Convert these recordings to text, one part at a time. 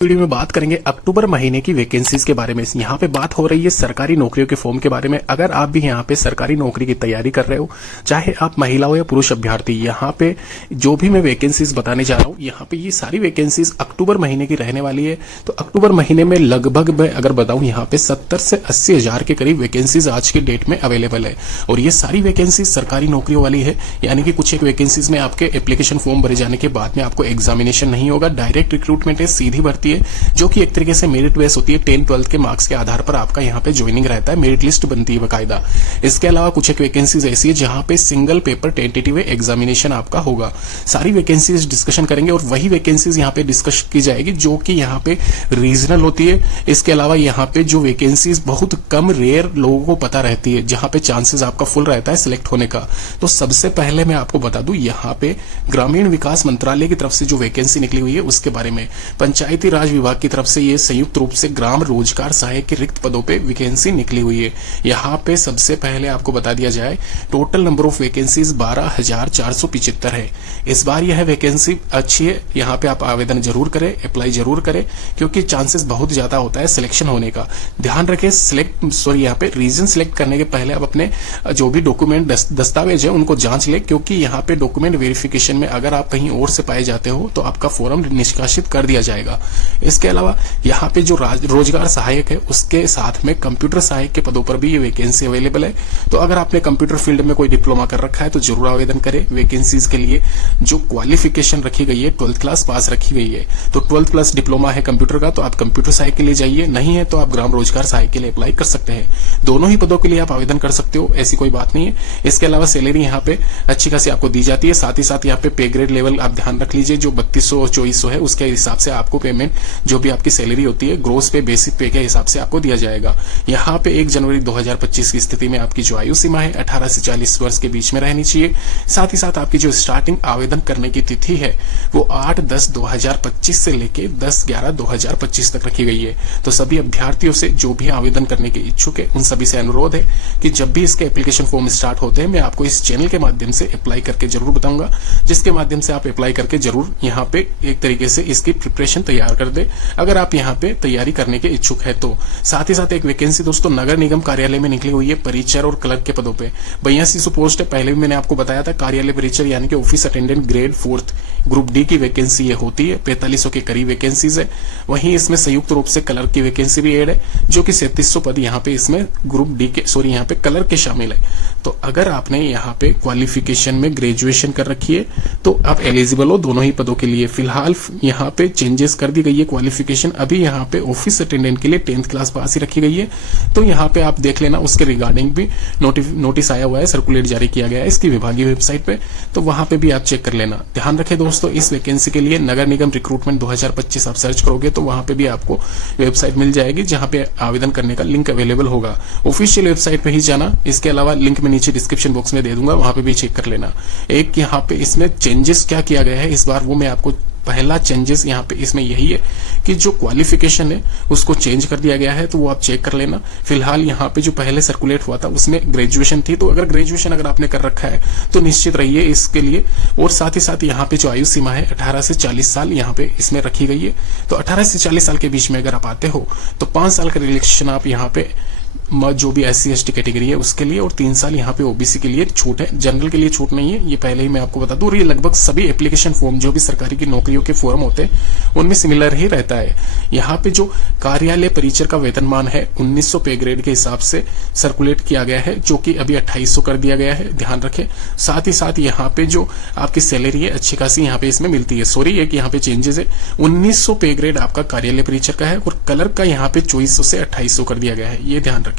Video में बात करेंगे अक्टूबर महीने की वैकेंसीज के बारे में। यहाँ पे बात हो रही है सरकारी नौकरियों के फॉर्म के बारे में। अगर आप भी यहाँ पे सरकारी नौकरी की तैयारी कर रहे हो, चाहे आप महिला हो या पुरुष अभ्यर्थी, यहाँ पे जो भी मैं वैकेंसीज बताने जा रहा हूँ, यहाँ पे ये सारी वैकेंसीज अक्टूबर महीने की रहने वाली है। तो अक्टूबर महीने में लगभग मैं अगर बताऊं, यहाँ पे 70 से 80 हजार के करीब वैकेंसीज आज की डेट में अवेलेबल है। और ये सारी वैकेंसीज सरकारी नौकरियों वाली है, यानी कि कुछ एक वैकेंसीज में आपके एप्लीकेशन फॉर्म भरे जाने के बाद में आपको एग्जामिनेशन नहीं होगा, डायरेक्ट रिक्रूटमेंट है, सीधी भर्ती है, जो कि एक तरीके से मेरिट बेस होती है। 10-12 के मार्क्स के आधार पर आपका यहाँ पे ज्वाइनिंग रहता है, मेरिट लिस्ट बनती है बकायदा। इसके अलावा कुछ एक वैकेंसीज ऐसी है जहां पे सिंगल पेपर टेंटेटिव एग्जामिनेशन आपका होगा। सारी वैकेंसीज डिस्कशन करेंगे और वही वैकेंसीज यहाँ पे डिस्कस की जाएगी जो कि यहाँ पे रीजनल होती है। इसके अलावा यहाँ पे जो वैकेंसीज बहुत कम रेयर लोगों को पता रहती है, जहां पे चांसेस आपका फुल रहता है सिलेक्ट होने का। तो सबसे पहले मैं आपको बता दूं, यहाँ पे ग्रामीण विकास मंत्रालय की तरफ से जो वैकेंसी निकली हुई है उसके बारे में। पंचायती राज विभाग की तरफ से ये संयुक्त रूप से ग्राम रोजगार सहायक के रिक्त पदों पे वैकेंसी निकली हुई है। यहाँ पे सबसे पहले आपको बता दिया जाए, टोटल नंबर ऑफ वैकेंसीज 12,475 है। इस बार यह वैकेंसी अच्छी है, यहाँ पे आप आवेदन जरूर करें, अप्लाई जरूर करें, क्योंकि चांसेस बहुत ज्यादा होता है सिलेक्शन होने का। ध्यान रखें, यहाँ पे रीजन सिलेक्ट करने के पहले आप अपने जो भी डॉक्यूमेंट दस्तावेज है उनको जांच ले, क्योंकि यहाँ पे डॉक्यूमेंट वेरिफिकेशन में अगर आप कहीं और से पाए जाते हो तो आपका फॉर्म निष्कासित कर दिया जाएगा। इसके अलावा यहाँ पे जो रोजगार सहायक है उसके साथ में कंप्यूटर सहायक के पदों पर भी ये वैकेंसी अवेलेबल है। तो अगर आपने कंप्यूटर फील्ड में कोई डिप्लोमा कर रखा है तो जरूर आवेदन करें। वैकेंसीज के लिए जो क्वालिफिकेशन रखी गई है 12th क्लास पास रखी गई है, तो 12th प्लस डिप्लोमा है कंप्यूटर का तो आप कंप्यूटर सहायक के लिए जाइए, नहीं है तो आप ग्राम रोजगार सहायक के लिए अप्लाई कर सकते हैं। दोनों ही पदों के लिए आप आवेदन कर सकते हो, ऐसी कोई बात नहीं है। इसके अलावा सैलरी यहाँ पे अच्छी खासी आपको दी जाती है। साथ ही साथ यहाँ पे पे ग्रेड लेवल आप ध्यान रख लीजिए, जो 3200 और 2400 है उसके हिसाब से आपको पेमेंट जो भी आपकी सैलरी होती है ग्रोस पे बेसिक पे के हिसाब से आपको दिया जाएगा। यहाँ पे 1 जनवरी 2025 की स्थिति में आपकी जो आयु सीमा है 18 से 40 वर्ष के बीच में रहनी चाहिए। साथ ही साथ आपकी जो स्टार्टिंग आवेदन करने की तिथि है वो 8/10/2025 से लेके 10/11/2025 तक रखी गई है। तो सभी अभ्यर्थियों से जो भी आवेदन करने के इच्छुक है उन सभी से अनुरोध है कि जब भी इसके एप्लीकेशन फॉर्म स्टार्ट होते हैं मैं आपको इस चैनल के माध्यम से अप्लाई करके जरूर बताऊंगा, जिसके माध्यम से आप अप्लाई करके जरूर यहाँ पे एक तरीके से इसकी प्रिपरेशन तैयार कर दे, अगर आप यहाँ पे तैयारी करने के इच्छुक है तो। साथ ही साथ एक वैकेंसी दोस्तों नगर निगम कार्यालय में निकली हुई है परिचर और क्लर्क के पदों पे। 8200 पोस्ट है, पहले भी मैंने आपको बताया था। कार्यालय परिचर यानी कि office attendant grade 4th group D की वैकेंसी ये होती है, 4500 के करीब वैकेंसीज है। वहीं इसमें संयुक्त रूप से क्लर्क की वैकेंसी भी एड है, जो कि 3700 पद यहाँ पे इसमें ग्रुप डी के यहाँ पे क्लर्क के शामिल है। तो अगर आपने यहाँ पे क्वालिफिकेशन में ग्रेजुएशन कर रखी है तो आप एलिजिबल हो दोनों ही पदों के लिए। फिलहाल यहाँ पे चेंजेस कर दी गई है क्वालिफिकेशन, अभी यहाँ पे ऑफिस अटेंडेंट के लिए 10th क्लास पास ही रखी गई है। तो यहाँ पे आप देख लेना, उसके रिगार्डिंग भी नोटिस आया हुआ है, सर्कुलेट जारी किया गया है इसकी विभागीय वेबसाइट पे, तो वहां पे भी आप चेक कर लेना। ध्यान रखें दोस्तों, इस वैकेंसी के लिए नगर निगम रिक्रूटमेंट 2025 आप सर्च करोगे तो वहां पे भी आपको वेबसाइट मिल जाएगी जहां पे आवेदन करने का लिंक अवेलेबल होगा। ऑफिशियल वेबसाइट पे ही जाना, इसके अलावा लिंक में नीचे डिस्क्रिप्शन बॉक्स में दे दूंगा, वहां पे भी चेक कर लेना। एक यहाँ पे इसमें चेंजेस क्या किया गया है इस बार वो मैं आपको, पहला चेंजेस यहाँ पे इसमें यही है कि जो क्वालिफिकेशन है उसको चेंज कर दिया गया है, तो वो आप चेक कर लेना। फिलहाल यहाँ पे जो पहले सर्कुलेट हुआ था उसमें ग्रेजुएशन थी, तो अगर ग्रेजुएशन अगर आपने कर रखा है तो निश्चित रहिए इसके लिए। और साथ ही साथ यहाँ पे जो आयु सीमा है 18 से 40 साल यहाँ पे इसमें रखी गई है। तो 18 से 40 साल के बीच में अगर आप आते हो तो 5 साल का रिलैक्सेशन आप यहाँ पे जो भी SC/ST कैटेगरी है उसके लिए, और 3 साल यहाँ पे OBC के लिए छूट है, जनरल के लिए छूट नहीं है, ये पहले ही मैं आपको बता दूं। और ये लगभग सभी एप्लीकेशन फॉर्म जो भी सरकारी की नौकरियों के फॉर्म होते हैं उनमें सिमिलर ही रहता है। यहाँ पे जो कार्यालय परिचर का वेतनमान है 1900 पे ग्रेड के हिसाब से सर्कुलेट किया गया है, जो कि अभी 2800 कर दिया गया है, ध्यान रखें। साथ ही साथ यहाँ पे जो आपकी सैलरी है अच्छी खासी यहाँ पे इसमें मिलती है। सॉरी, एक यहाँ पे चेंजेस है, 1900 पे ग्रेड आपका कार्यालय परिचर का है और क्लर्क का यहाँ पे 2400 से 2800 कर दिया गया है, ये ध्यान रखें।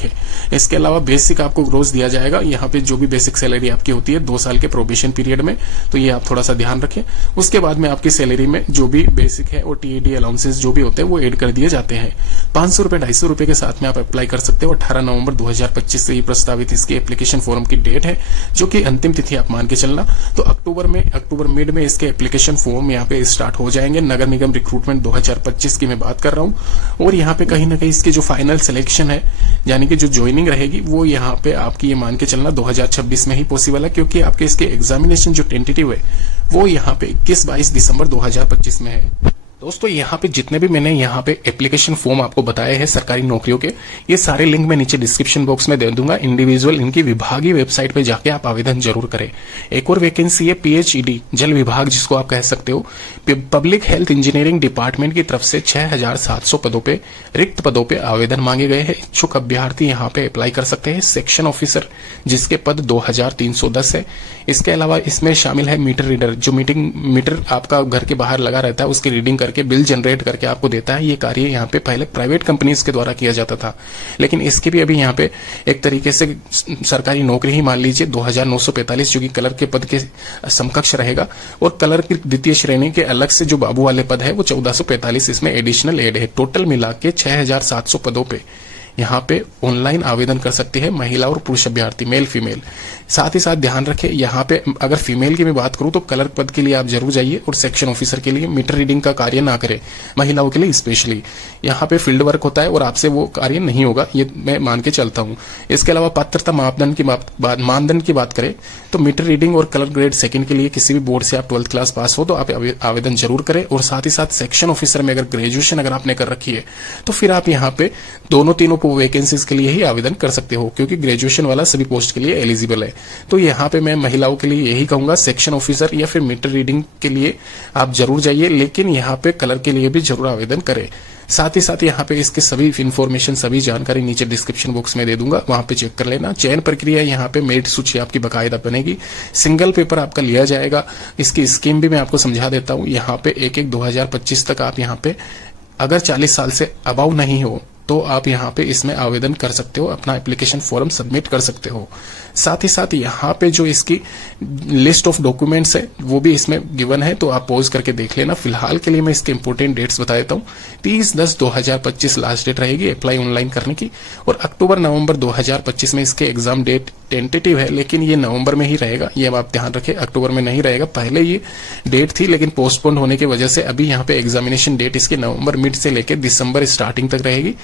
इसके अलावा बेसिक आपको ग्रोस दिया जाएगा, यहाँ पे जो भी बेसिक सैलरी आपकी होती है 2 साल के प्रोबेशन पीरियड में, तो ये आप थोड़ा सा ध्यान रखें। उसके बाद में आपकी सैलरी में जो भी बेसिक है और TAD अलाउंसेस जो भी होते हैं वो ऐड कर दिए जाते हैं। 500 रुपए 250 रुपए के साथ में आप अप्लाई कर सकते हो। 18 नवंबर 2025 से ये प्रस्तावित इसकी एप्लीकेशन फॉर्म की डेट है, जो कि अंतिम तिथि आप मान के चलना। तो अक्टूबर मिड में इसके एप्लीकेशन फॉर्म यहाँ पे स्टार्ट हो जाएंगे। नगर निगम रिक्रूटमेंट 2025 की मैं बात कर रहा हूँ। और यहाँ पे कहीं ना कहीं इसके जो फाइनल सिलेक्शन है यानी कि जो ज्वाइनिंग रहेगी वो यहाँ पे आपकी ये मान के चलना 2026 में ही पॉसिबल है, क्योंकि आपके इसके एग्जामिनेशन जो टेंटेटिव है वो यहाँ पे 21-22 दिसंबर 2025 में है। दोस्तों यहाँ पे जितने भी मैंने यहाँ पे एप्लीकेशन फॉर्म आपको बताए हैं सरकारी नौकरियों के, ये सारे लिंक मैं नीचे डिस्क्रिप्शन बॉक्स में दे दूंगा। इंडिविजुअल इनकी विभागीय वेबसाइट पे जाके आप आवेदन जरूर करें। एक और वैकेंसी है पीएचईडी जल विभाग जिसको आप कह सकते हो, पब्लिक हेल्थ इंजीनियरिंग डिपार्टमेंट की तरफ से 6700 पदों पे रिक्त पदों पे आवेदन मांगे गए हैं। इच्छुक अभ्यर्थी यहाँ पे अप्लाई कर सकते हैं। सेक्शन ऑफिसर जिसके पद 2310 है। इसके अलावा इसमें शामिल है मीटर रीडर, जो मीटर आपका घर के बाहर लगा रहता है उसकी रीडिंग करके बिल जनरेट करके आपको देता है। ये कार्य यहाँ पे पहले प्राइवेट कंपनीज के द्वारा किया जाता था, लेकिन इसके भी अभी यहाँ पे एक तरीके से सरकारी नौकरी ही मान लीजिए 2945 जो कि कलर के पद के समकक्ष रहेगा। और कलर की द्वितीय श्रेणी के अलग से जो बाबू वाले पद है वो 1445 इसमें एडिशनल एड है। टोटल मिला के 6700 पदों पे यहाँ पे ऑनलाइन आवेदन कर सकते हैं महिला और पुरुष अभ्यर्थी, मेल फीमेल। साथ ही साथ ध्यान रखें यहाँ पे अगर फीमेल की मैं बात करूं तो कलर पद के लिए आप जरूर जाइए, और सेक्शन ऑफिसर के लिए मीटर रीडिंग का कार्य ना करें। महिलाओं के लिए स्पेशली यहाँ पे फील्ड वर्क होता है और आपसे वो कार्य नहीं होगा, ये मैं मान के चलता हूँ। इसके अलावा पात्रता मानदंड की बात करें तो मीटर रीडिंग और कलर ग्रेड सेकंड के लिए किसी भी बोर्ड से आप 12th क्लास पास हो तो आप आवेदन जरूर करें। और साथ ही साथ सेक्शन ऑफिसर में अगर ग्रेजुएशन अगर आपने कर रखी है तो फिर आप यहाँ पे तीनों वैकेंसीज के लिए ही आवेदन कर सकते हो, क्योंकि ग्रेजुएशन वाला सभी पोस्ट के लिए एलिजिबल है। तो यहाँ पे मैं महिलाओं के लिए यही कहूंगा, सेक्शन ऑफिसर या फिर मीटर रीडिंग के लिए आप जरूर जाइए, लेकिन यहाँ पे कलर के लिए भी जरूर आवेदन करें। साथ ही साथ यहाँ पे इसके सभी इन्फॉर्मेशन, सभी जानकारी नीचे डिस्क्रिप्शन बॉक्स में दे दूंगा, वहां पे चेक कर लेना। चयन प्रक्रिया यहाँ पे मेरिट सूची आपकी बकायदा बनेगी, सिंगल पेपर आपका लिया जाएगा। इसकी स्कीम भी मैं आपको समझा देता हूँ। यहाँ पे 1/1/2025 तक आप यहाँ पे अगर 40 साल से अबाउ नहीं हो तो आप यहाँ पे इसमें आवेदन कर सकते हो, अपना एप्लीकेशन फॉर्म सबमिट कर सकते हो। साथ ही साथ यहाँ पे जो इसकी लिस्ट ऑफ डॉक्यूमेंट्स है वो भी इसमें गिवन है, तो आप पॉज करके देख लेना। फिलहाल के लिए मैं इसके इंपोर्टेंट डेट्स बता देता हूँ। 30/10/2025 लास्ट डेट रहेगी अप्लाई ऑनलाइन करने की, और अक्टूबर-नवंबर 2025 में इसके एग्जाम डेट टेंटेटिव है, लेकिन ये नवंबर में ही रहेगा, ये अब आप ध्यान रखें, अक्टूबर में नहीं रहेगा। पहले ये डेट थी लेकिन पोस्टपोन होने की वजह से अभी यहाँ पे एग्जामिनेशन डेट इसके नवंबर मिड से लेकर दिसंबर स्टार्टिंग तक रहेगी।